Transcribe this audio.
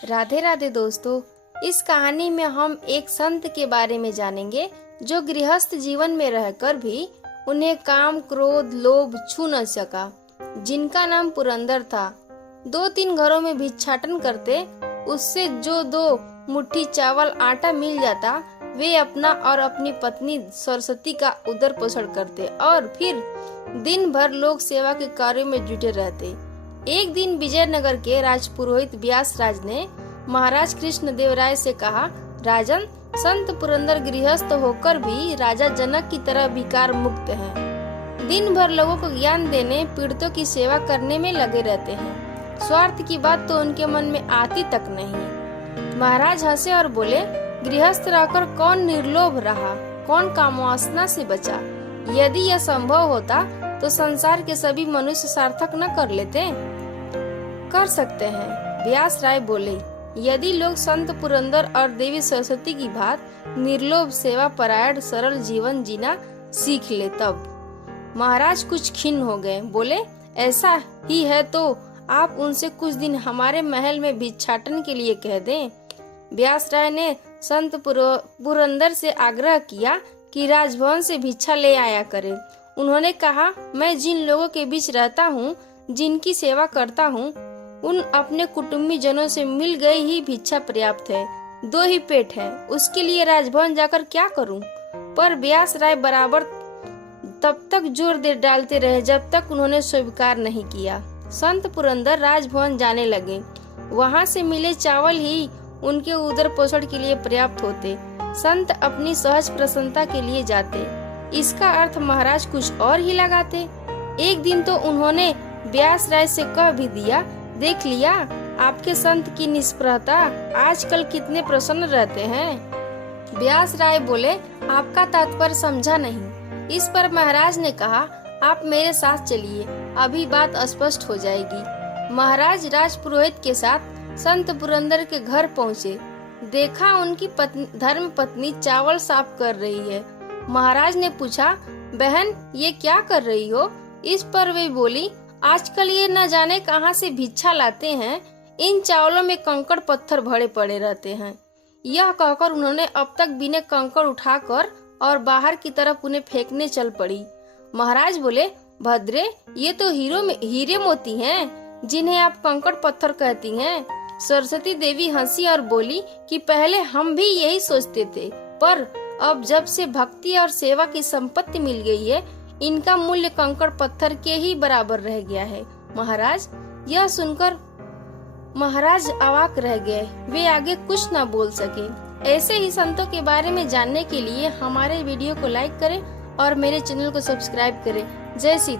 राधे राधे दोस्तों। इस कहानी में हम एक संत के बारे में जानेंगे जो गृहस्थ जीवन में रहकर भी उन्हें काम, क्रोध, लोभ छू न सका, जिनका नाम पुरंदर था। 2-3 घरों में भिक्षाटन करते, उससे जो 2 मुट्ठी चावल आटा मिल जाता, वे अपना और अपनी पत्नी सरस्वती का उदर पोषण करते और फिर दिन भर लोक सेवा के कार्यों में जुटे रहते। एक दिन विजयनगर के राजपुरोहित व्यास राज ने महाराज कृष्ण देव राय से कहा, राजन, संत पुरंदर गृहस्थ होकर भी राजा जनक की तरह विकार मुक्त हैं। दिन भर लोगों को ज्ञान देने, पीड़ितों की सेवा करने में लगे रहते हैं। स्वार्थ की बात तो उनके मन में आती तक नहीं। महाराज हंसे और बोले, गृहस्थ रहकर कौन निर्लोभ रहा, कौन कामवासना से बचा। यदि यह संभव होता तो संसार के सभी मनुष्य सार्थक न कर लेते। कर सकते हैं, व्यास राय बोले, यदि लोग संत पुरंदर और देवी सरस्वती की बात निर्लोभ, सेवा परायण, सरल जीवन जीना सीख ले तब। महाराज कुछ खिन्न हो गए, बोले, ऐसा ही है तो आप उनसे कुछ दिन हमारे महल में भिक्षाटन के लिए कह दें। व्यास राय ने संत पुरंदर से आग्रह किया कि राजभवन से भिक्षा ले आया करे। उन्होंने कहा, मैं जिन लोगों के बीच रहता हूँ, जिनकी सेवा करता हूँ, उन अपने कुटुंबी जनों से मिल गई ही भिक्षा पर्याप्त है। 2 ही पेट है, उसके लिए राजभवन जाकर क्या करूँ। पर व्यास राय बराबर तब तक जोर दे डालते रहे जब तक उन्होंने स्वीकार नहीं किया। संत पुरंदर राजभवन जाने लगे। वहाँ से मिले चावल ही उनके उदर पोषण के लिए पर्याप्त होते। संत अपनी सहज प्रसन्नता के लिए जाते, इसका अर्थ महाराज कुछ और ही लगाते। एक दिन तो उन्होंने व्यास राय से कह भी दिया, देख लिया आपके संत की निष्प्रहता, आजकल कितने प्रसन्न रहते हैं। व्यास राय बोले, आपका तात्पर्य समझा नहीं। इस पर महाराज ने कहा, आप मेरे साथ चलिए, अभी बात स्पष्ट हो जाएगी। महाराज राजपुरोहित के साथ संत पुरंदर के घर पहुँचे। देखा उनकी धर्म पत्नी चावल साफ कर रही है। महाराज ने पूछा, बहन, ये क्या कर रही हो। इस पर वे बोली, आजकल ये न जाने कहां से भिक्षा लाते हैं, इन चावलों में कंकड़ पत्थर भरे पड़े रहते हैं। यह कहकर उन्होंने अब तक बिने कंकड़ उठाकर और बाहर की तरफ उन्हें फेंकने चल पड़ी। महाराज बोले, भद्रे, ये तो हीरे मोती हैं, जिन्हें आप कंकड़ पत्थर कहती हैं। सरस्वती देवी हंसी और बोली कि पहले हम भी यही सोचते थे, पर अब जब से भक्ति और सेवा की संपत्ति मिल गई है, इनका मूल्य कंकड़ पत्थर के ही बराबर रह गया है। महाराज, यह सुनकर महाराज अवाक रह गए। वे आगे कुछ न बोल सके। ऐसे ही संतों के बारे में जानने के लिए हमारे वीडियो को लाइक करें और मेरे चैनल को सब्सक्राइब करें। जय सीता।